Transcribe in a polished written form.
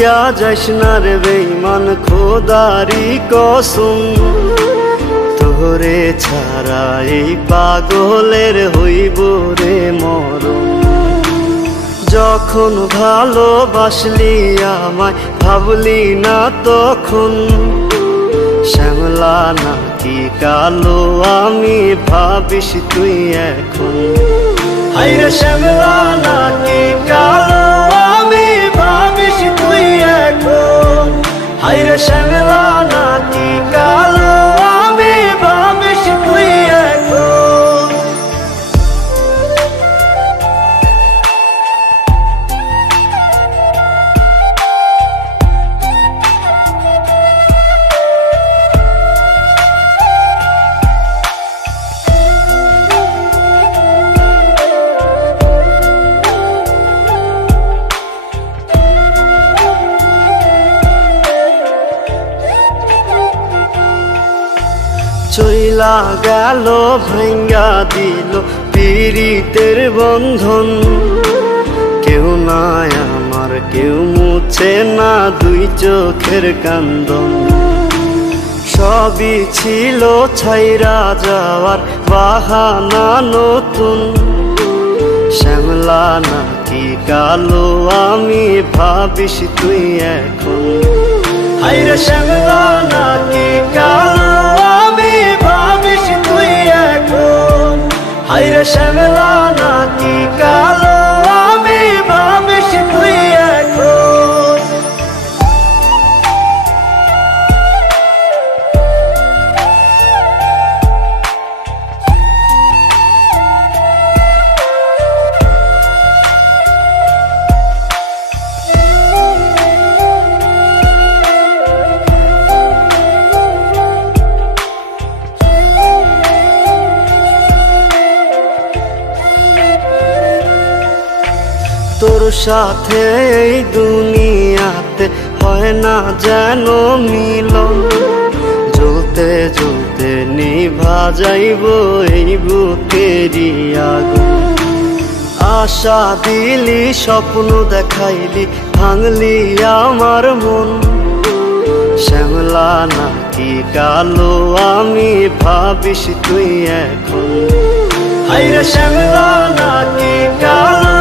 ভুলিয়া যাস না রে বেঈমান খোদারি কসম, তোরে ছাড়া এই পাগলের হইব রে মরণ। যখন ভালোবাসলি আমায় ভাবলি না তখন, শ্যামলা নাকি কালো আমি ভাবিস তুই এখন। হায়রে শ্যামলা নাকি কালো আমি ভাবিস তুই এখন। হায়রে শ্যামলা নাকি কালো আমি ভাবিস তুই এখন। চইলা গেল ভাঙ্গা দিল পীড়িতের বন্ধন, কেউ নাই আমার কেউ মুছে না দুই চোখের কান্দন। সবই ছিল ছাইরা যাওয়ার বাহানা নতুন, শ্যামলা নাকি কালো আমি ভাবিস তুই এখন। হায়রে শ্যামলা নাকি কালো আমি ভাবিস তুই এখন। হায়রে শ্যামলা নাকি কালো আমি ভাবিস তুই এখন। তোর সাথে এই দুনিয়াতে হয় না যেন মিলন, জ্বলতে জ্বলতে নিভা যাইব এই বুকেরই আগুন। আশা দিলি স্বপ্ন দেখাইলি ভাঙলি আমার মন, শ্যামলা নাকি কালো আমি ভাবিস তুই এখন। হায়রে শ্যামলা নাকি কালো